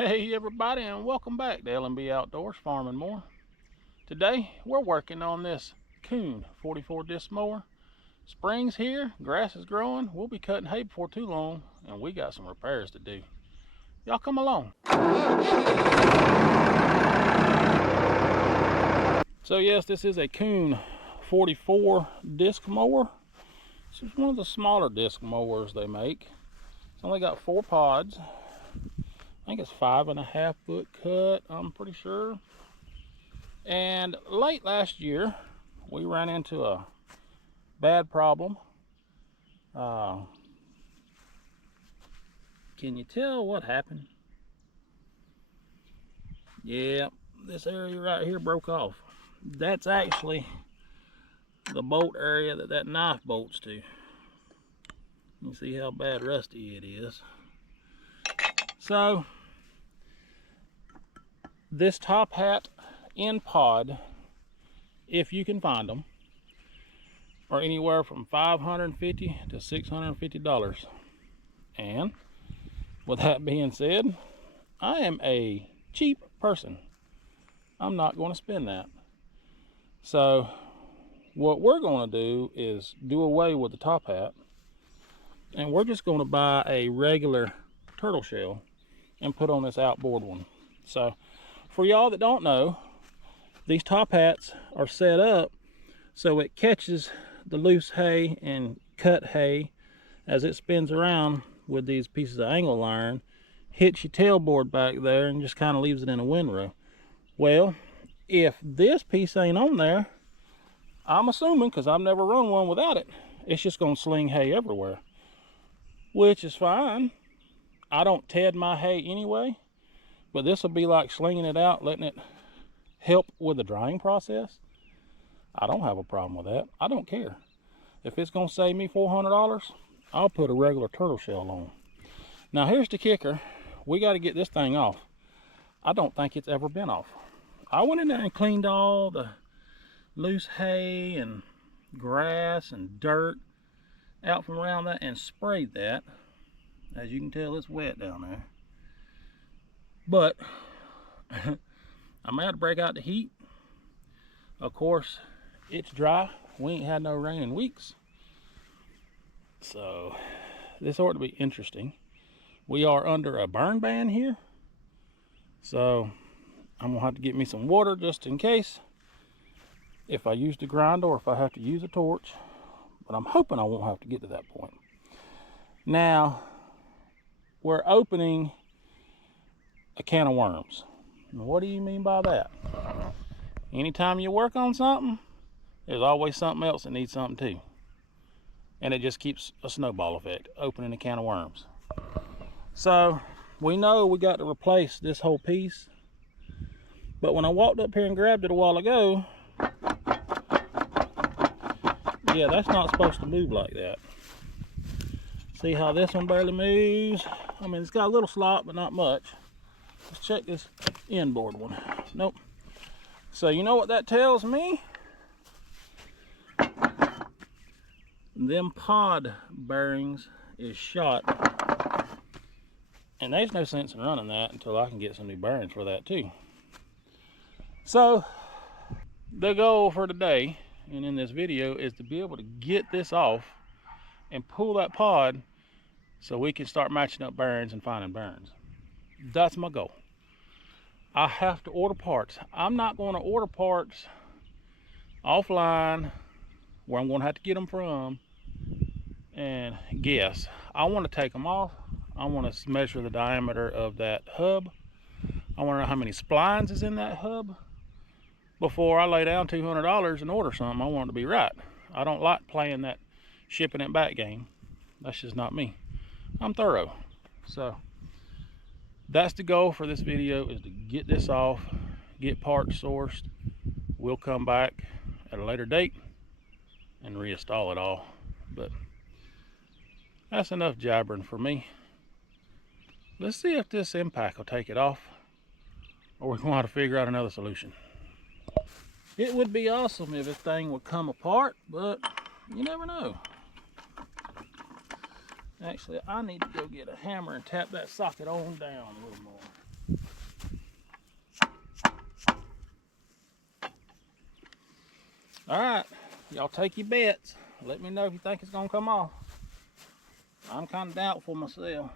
Hey everybody, and welcome back to L&B Outdoors Farm and More. Today we're working on this Kuhn 44 disc mower. Spring's here, grass is growing, we'll be cutting hay before too long, and we got some repairs to do. Y'all come along. So yes, this is a Kuhn 44 disc mower. This is one of the smaller disc mowers they make. It's only got 4 pods. I think it's 5.5 foot cut, I'm pretty sure. And late last year, we ran into a bad problem. Can you tell what happened? Yeah, this area right here broke off. That's actually the bolt area that knife bolts to. You see how bad rusty it is. So, this top hat end pod, if you can find them, are anywhere from $550 to $650. And with that being said, I am a cheap person. I'm not going to spend that. So what we're going to do is do away with the top hat, and we're just going to buy a regular turtle shell and put on this outboard one. So for y'all that don't know, these top hats are set up so it catches the loose hay and cut hay as it spins around with these pieces of angle iron, hits your tailboard back there and just kind of leaves it in a windrow. Well, if this piece ain't on there, I'm assuming, because I've never run one without it, it's just going to sling hay everywhere, which is fine. I don't ted my hay anyway, but this will be like slinging it out, letting it help with the drying process. I don't have a problem with that. I don't care. If it's going to save me $400, I'll put a regular turtle shell on. Now here's the kicker. We got to get this thing off. I don't think it's ever been off. I went in there and cleaned all the loose hay and grass and dirt out from around that and sprayed that. As you can tell, it's wet down there. But I'm going to have to break out the heat. Of course, it's dry. We ain't had no rain in weeks. So this ought to be interesting. We are under a burn ban here. So I'm going to have to get me some water just in case, if I use the grinder or if I have to use a torch. But I'm hoping I won't have to get to that point. Now, we're opening a can of worms. Now, what do you mean by that? Anytime you work on something, there's always something else that needs something too. And it just keeps a snowball effect, opening a can of worms. So we know we got to replace this whole piece. But when I walked up here and grabbed it a while ago, yeah, that's not supposed to move like that. See how this one barely moves? I mean, it's got a little slop, but not much. Let's check this inboard one. Nope. So you know what that tells me? Them pod bearings is shot. And there's no sense in running that until I can get some new bearings for that too. So the goal for today and in this video is to be able to get this off and pull that pod so we can start matching up bearings and finding bearings. That's my goal. I have to order parts. I'm not going to order parts offline where I'm going to have to get them from and guess. I want to take them off. I want to measure the diameter of that hub. I want to know how many splines is in that hub before I lay down $200 and order something. I want it to be right. I don't like playing that shipping it back game. That's just not me. I'm thorough. So that's the goal for this video, is to get this off, get parts sourced. We'll come back at a later date and reinstall it all. But that's enough jabbering for me. Let's see if this impact will take it off, or we're going to have to figure out another solution. It would be awesome if this thing would come apart, but you never know. Actually, I need to go get a hammer and tap that socket on down a little more. All right, y'all take your bets. Let me know if you think it's gonna come off. I'm kind of doubtful myself.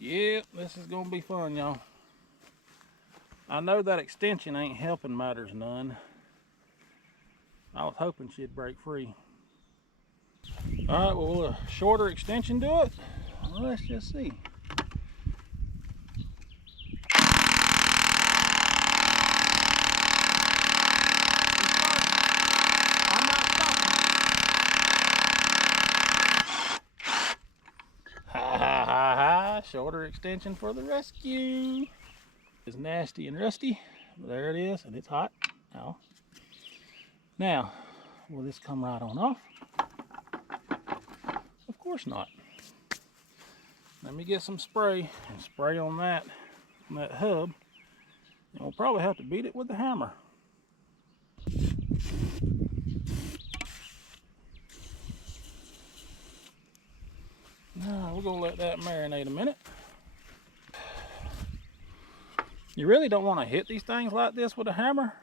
Yep, this is gonna be fun, y'all. I know that extension ain't helping matters none. I was hoping she'd break free. All right, well, will a shorter extension do it? Well, let's just see. I'm not stopping. Ha ha ha ha! Shorter extension for the rescue. It's nasty and rusty. There it is, and it's hot. Now, will this come right on off? Of course not. Let me get some spray and spray on that hub, and we'll probably have to beat it with the hammer. Now we're gonna let that marinate a minute. You really don't want to hit these things like this with a hammer,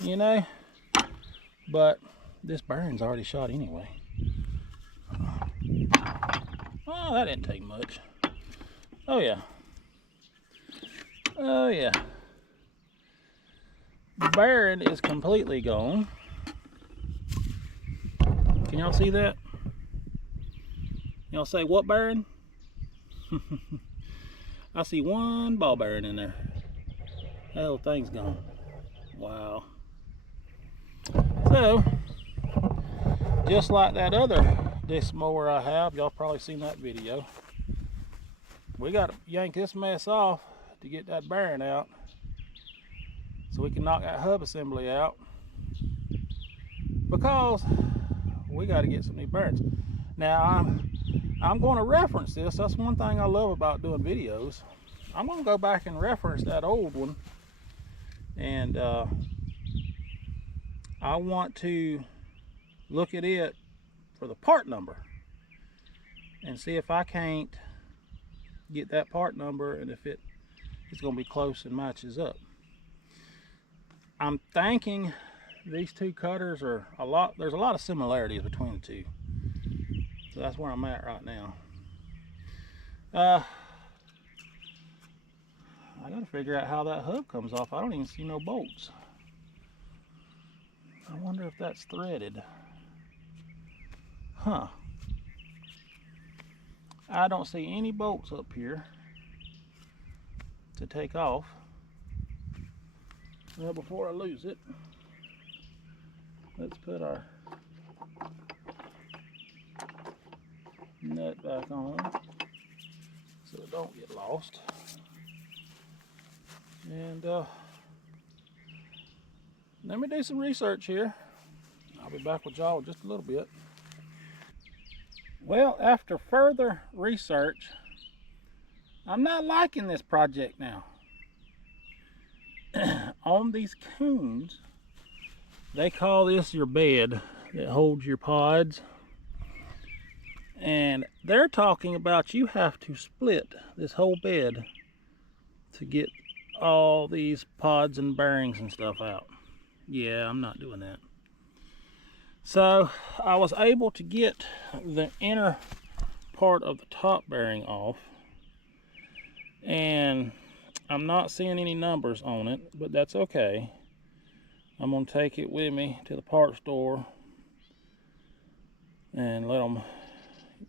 you know, but this bearing's already shot anyway. Oh, that didn't take much. Oh yeah. Oh yeah. The bearing is completely gone. Can y'all see that? Y'all say what bearing? I see one ball bearing in there. That whole thing's gone. Wow. So, just like that other disc mower I have, y'all probably seen that video. We got to yank this mess off to get that bearing out, so we can knock that hub assembly out, because we got to get some new bearings. Now I'm going to reference this. That's one thing I love about doing videos. I'm going to go back and reference that old one, and I want to look at it for the part number and see if I can't get that part number and if it's going to be close and matches up. I'm thinking these two cutters are there's a lot of similarities between the two. So that's where I'm at right now. I gotta figure out how that hub comes off. I don't even see no bolts. I wonder if that's threaded. Huh. I don't see any bolts up here to take off. Well, before I lose it, let's put our nut back on so it don't get lost. And let me do some research here. I'll be back with y'all in just a little bit. Well, after further research, I'm not liking this project now. On these Kuhns, they call this your bed that holds your pods. And they're talking about you have to split this whole bed to get all these pods and bearings and stuff out. Yeah, I'm not doing that. So I was able to get the inner part of the top bearing off, and I'm not seeing any numbers on it, but that's okay. I'm going to take it with me to the part store and let them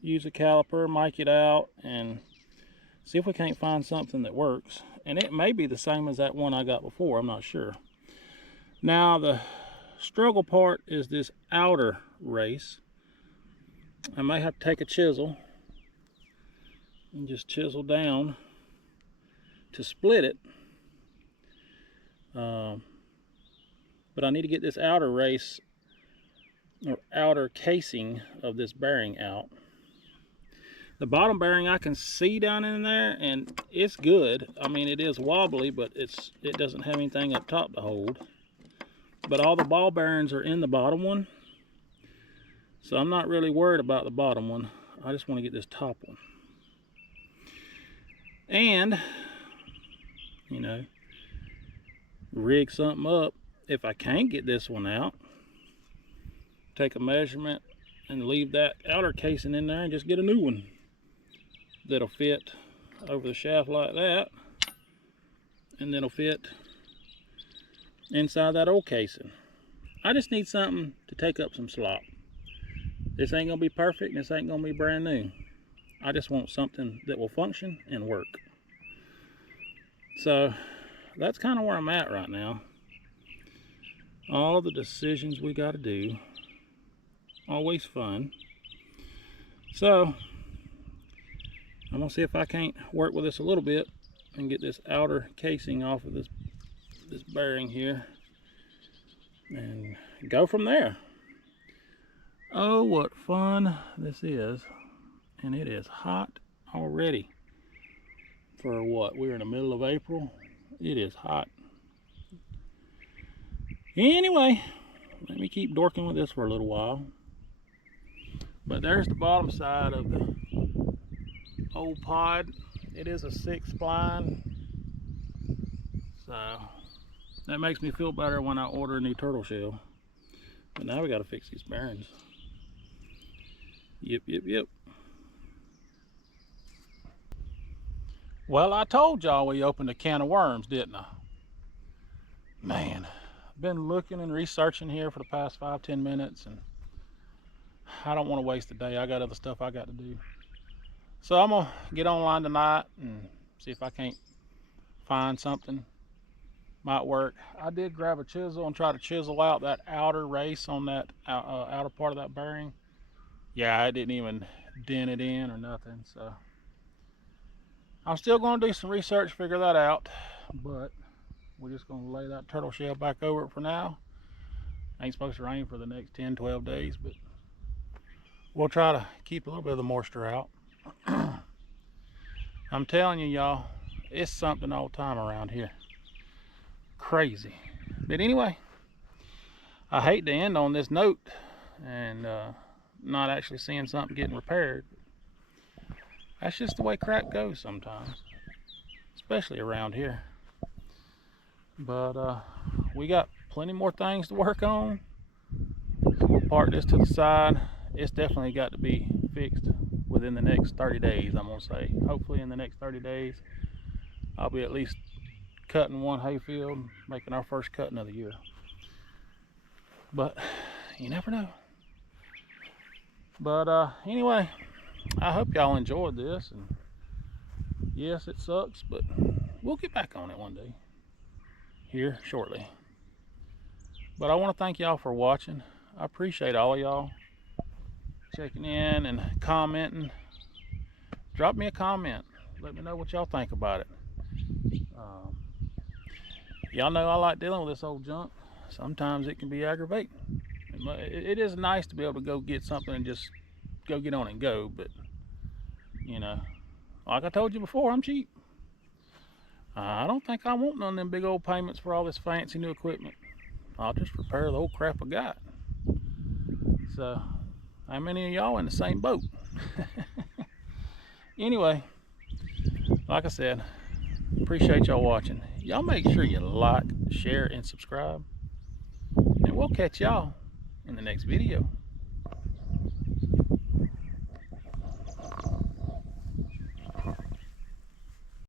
use a caliper, mic it out, and see if we can't find something that works. And it may be the same as that one I got before, I'm not sure. Now the struggle part is this outer race. I may have to take a chisel and just chisel down to split it. But I need to get this outer race or outer casing of this bearing out. The bottom bearing I can see down in there, and it's good. I mean, it is wobbly, but it doesn't have anything up top to hold. But all the ball bearings are in the bottom one, so I'm not really worried about the bottom one. I just want to get this top one. And, you know, rig something up. If I can't get this one out, take a measurement and leave that outer casing in there and just get a new one that'll fit over the shaft like that, and that'll fit inside that old casing. I just need something to take up some slop. This ain't gonna be perfect, and this ain't gonna be brand new. I just want something that will function and work. So that's kind of where I'm at right now. All the decisions we got to do, always fun. So I'm gonna see if I can't work with this a little bit and get this outer casing off of this bearing here and go from there. Oh, what fun this is. And it is hot already. For what, we're in the middle of April. It is hot. Anyway, let me keep dorking with this for a little while. But there's the bottom side of the old pod. It is a 6 spline, so that makes me feel better when I order a new turtle shell. But now we got to fix these bearings. Yep. Well, I told y'all we opened a can of worms, didn't I? Man, I've been looking and researching here for the past 5-10 minutes, and I don't want to waste the day. I got other stuff I got to do. So I'm gonna get online tonight and see if I can't find something. Might work. I did grab a chisel and try to chisel out that outer race on that outer part of that bearing. Yeah, I didn't even dent it in or nothing. So I'm still gonna do some research, figure that out. But we're just gonna lay that turtle shell back over it for now. Ain't supposed to rain for the next 10-12 days, but we'll try to keep a little bit of the moisture out. I'm telling you, y'all, it's something all the time around here. Crazy. But anyway, I hate to end on this note and not actually seeing something getting repaired. That's just the way crap goes sometimes, especially around here. But we got plenty more things to work on, so we'll park this to the side. It's definitely got to be fixed within the next 30 days, I'm gonna say. Hopefully in the next 30 days I'll be at least cutting one hayfield, making our first cutting of the year. But you never know. But anyway, I hope y'all enjoyed this, and yes, it sucks, but we'll get back on it one day here shortly. But I want to thank y'all for watching. I appreciate all of y'all checking in and commenting. Drop me a comment, let me know what y'all think about it. Y'all know I like dealing with this old junk. Sometimes it can be aggravating. It is nice to be able to go get something and just go get on and go, but you know, like I told you before, I'm cheap. I don't think I want none of them big old payments for all this fancy new equipment. I'll just repair the old crap I got. So how many of y'all in the same boat? Anyway, like I said, appreciate y'all watching. Y'all make sure you like, share, and subscribe. And we'll catch y'all in the next video.